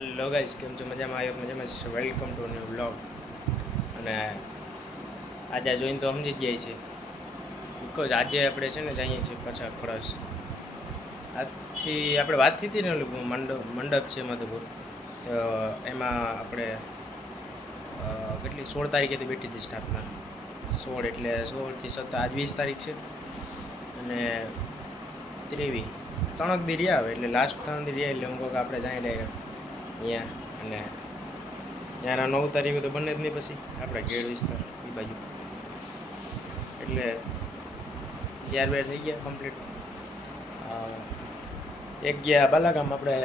Hello guys, કેમ છો? મજામાં આવ્યો? મજામાં છો? Welcome to new vlog. અને આજે જોઈને તો સમજી જ જાય છે બિકોઝ આજે આપણે છે ને જઈએ છીએ પાછા ખડસ. આજથી આપણે વાત થઈ હતી ને, મંડપ છે મધુપુર, તો એમાં આપણે કેટલી 16 તારીખેથી બેઠી હતી સ્ટાફમાં. 16 એટલે 16થી 17, આજ 20 તારીખ છે અને 23 ત્રણક દી રહ્યા આવે એટલે લાસ્ટ 3 દી રહ્યા એટલે હું કહું કે આપણે જાય ડાયરેક્ટ અહીંયા. અને ત્યાંના 9 તારીખે તો બને જ નહીં, પછી આપણા ગેડ વિસ્તાર એ બાજુ એટલે ત્યાર બાર થઈ ગયા કમ્પ્લીટ. એક ગયા બાલાગામ, આપણે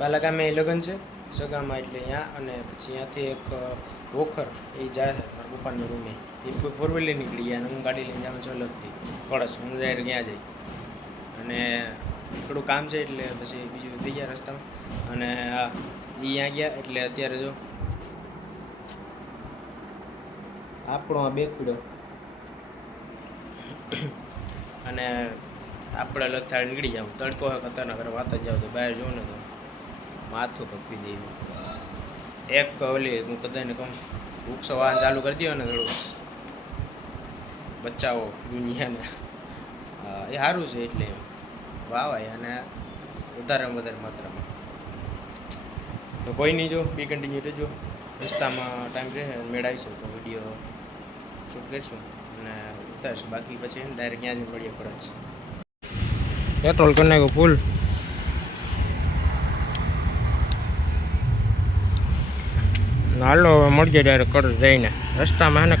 બાલાગામે લગ્ન છે સગામાં એટલે ત્યાં, અને પછી ત્યાંથી એક વોખર એ જાય મારા પપ્પાના રૂમે, એ 4 વ્હીલર નીકળી ગયા અને હું ગાડી લઈને જાઉં છું અલગથી કળશ. હું ડાયરેક્ટ ત્યાં જઈ અને થોડું કામ છે એટલે પછી બીજું થઈ ગયા રસ્તામાં. અને અહીંયા ગયા એટલે અત્યારે જો આપણો આ બેગ પીડ્યો અને આપણે લથાળ નીકળી જાવ. તડકો ખતરનાક વાત જ જાવ તો બહાર જોઉં ને તો માથું કપી દેવું. એક ઓલી હું કદાચ કહું વૃક્ષો વાહન ચાલુ કરી દો ને થોડું બચાવો દુનિયાને, એ સારું છે એટલે એમ વાવાય અને વધારેમાં વધારે માત્રામાં. તો કોઈ નહીં, જો બી કન્ટિન્યુ રહેજો. રસ્તામાં ટાઈમ રહે મેળ આવીશું તો વિડીયો શૂટ કરીશું અને ઉતારીશું. બાકી પછી ડાયરેક્ટ ત્યાં જ મળીએ પડે છે. પેટ્રોલ કરી નાખ્યું ફૂલ. હાલો હવે મળીએ ડાયરેક્ટ કડ જઈને રસ્તામાં. હે ને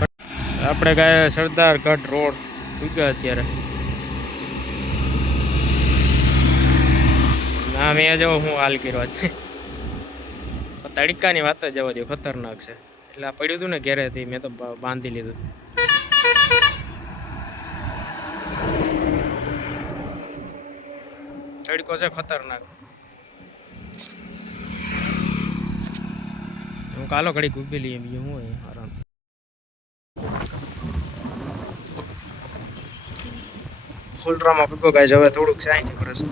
આપણે ગયા સરદાર ગઢ રોડ પૂગ્યા અત્યારે. ના મેં જો હું હાલ કર્યો તડકાની વાત જ જવા દો, ખતરનાક છે. એટલે આ પડ્યું હતું ને ઘેરેથી મેં તો બાંધી લીધું. તડકો છે ખતરનાક. હું કાલો ઘડી ઉભી લઈએ, બીજું હું હોય આરામ. ફૂલરામાં પીકો ગાય હવે થોડુંક છે અહીંથી પરસ.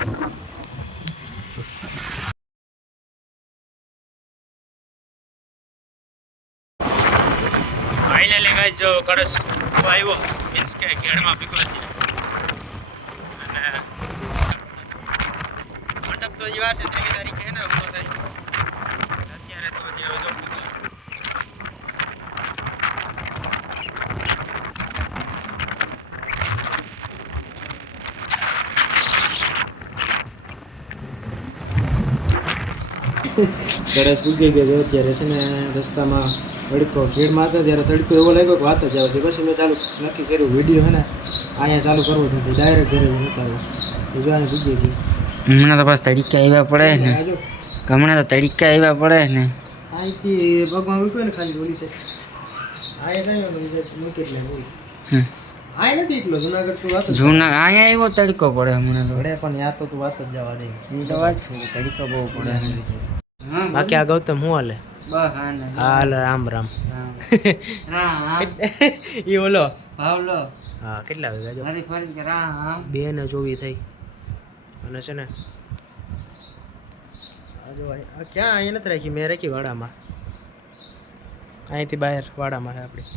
ફાઇનલી ગાય જો કળશ આવ્યો, મીન્સ કે ઘેડમાં પીકો અને મંડપ તો વાર છે 3 તારીખે ને ઊભો થાય. અત્યારે તો જે જો ગણેશ પૂગી ગયો. અત્યારે છે ને રસ્તામાં તડકો ભીડમાં હતા ત્યારે તડકો એવો લાગ્યો કે વાત જ આવતી. પછી મેં ચાલુ નક્કી કર્યું વિડીયો છે ને અહીંયા ચાલુ કરવો છે, ડાયરેક્ટ ઘરે બતાવ્યો. જોવાને પૂગી ગઈ. હમણાં તો બસ તડકા આવ્યા પડે ને, હમણાં તો તડકા આવ્યા પડે ને. અહીંથી પગમાં મૂક્યો ને ખાલી બોલી છે અહીંયા મૂકી એટલે બોલી આ નથી એટલો જુનાગઢ તું વાત જૂના અહીંયા આવ્યો તડકો પડે હમણાં તો. ઘડે પણ યા તો તું વાત જ જવા દે. એ તો વાત છે, તડકો બહુ પડે. બાકી આ ગૌતમ હું હાલે? બસ હાલ રામ રામ. એ ઓલો ભાવલો હા કેટલા વાગ્યા જો? મારી ફરી કે રામ 2:24 થઈ. અને છે ને આ ક્યાં અહીંયા નથી રાખી, મેં રાખી વાડામાં. અહીંથી બહાર વાડામાં છે આપણી.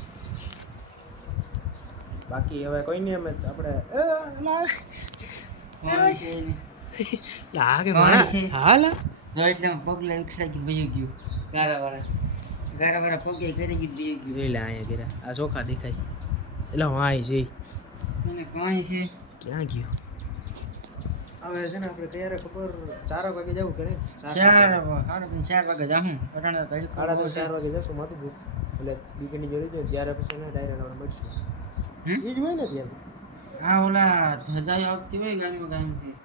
બાકી હવે કોઈ નહીં, અમે આપણે હાલ એટલે પગલે ઉખડાઈ ગયું ગયું ગારાવાળા પગે કરી ગયું ગયું જોઈ લે અહીંયા ગીરા. આ ચોખા દેખાય એટલે હું આવી જઈ મને કાંઈ છે ક્યાં ગયું. હવે છે ને આપણે ક્યારે ખબર 4 વાગે જવું કે નહીં? 4 વાગે જાઉં પટાણ તડકો 4 વાગે જશું માથું ભૂખ એટલે બીકની જોડી દો ત્યારે પછી ને ડાયરેક્ટ આપણે મળીશું. એ જ હોય ને ત્યાં. હા ઓલા ધજાઈ આવતી હોય ગામથી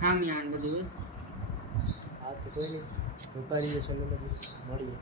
ખામી આણ બધું હોય. હા તો કોઈ નહીં, ઉતારીએ છે મળીએ.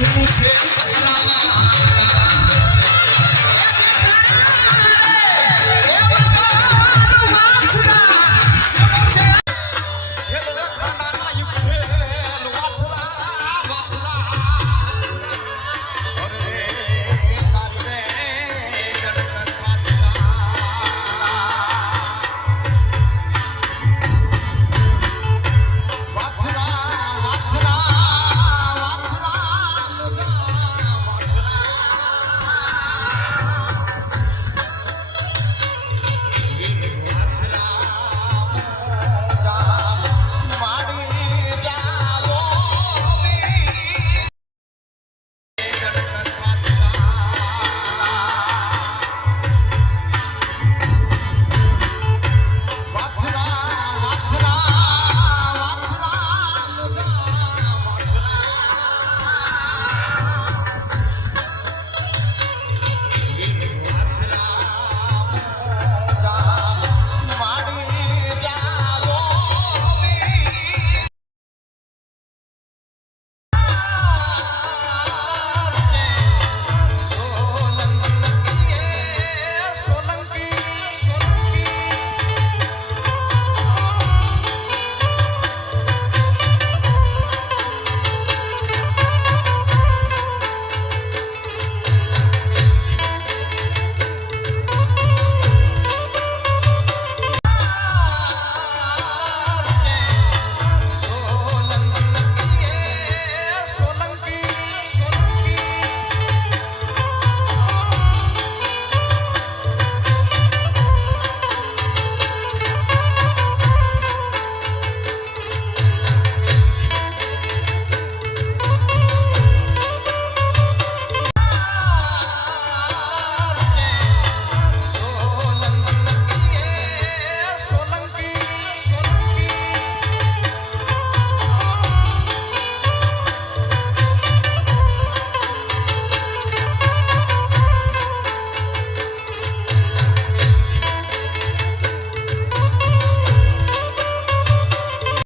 Super